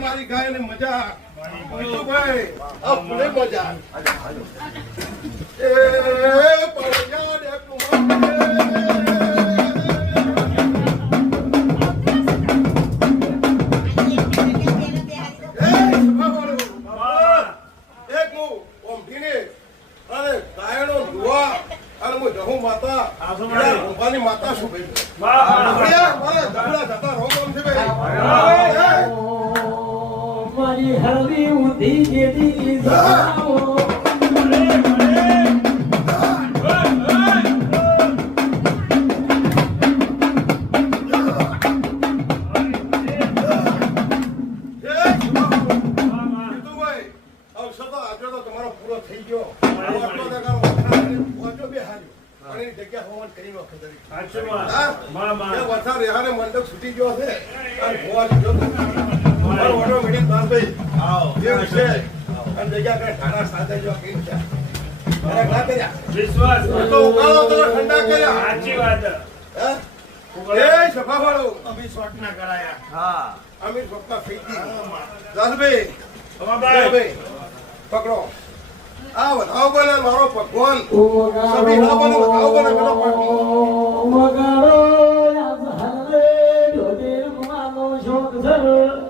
મારી ગાય ને મજા ભાઈ મજા માતા શું મારી હળવી ઊંધી જેડી જાઓ તમારો પૂરો થઈ ગયો જગ્યા હોવાનું કરી મંડપ છૂટી ગયો છે ઠંડા કર્યા અમીર સ્વપ્ના થઈ ગઈ પકડો આ વધાવ બોલે મારો ભગવાન સભી ના બોલે વધાવ બોલે મેરો મગાડો યાદ હરે ડોડેર માનો શોક ધર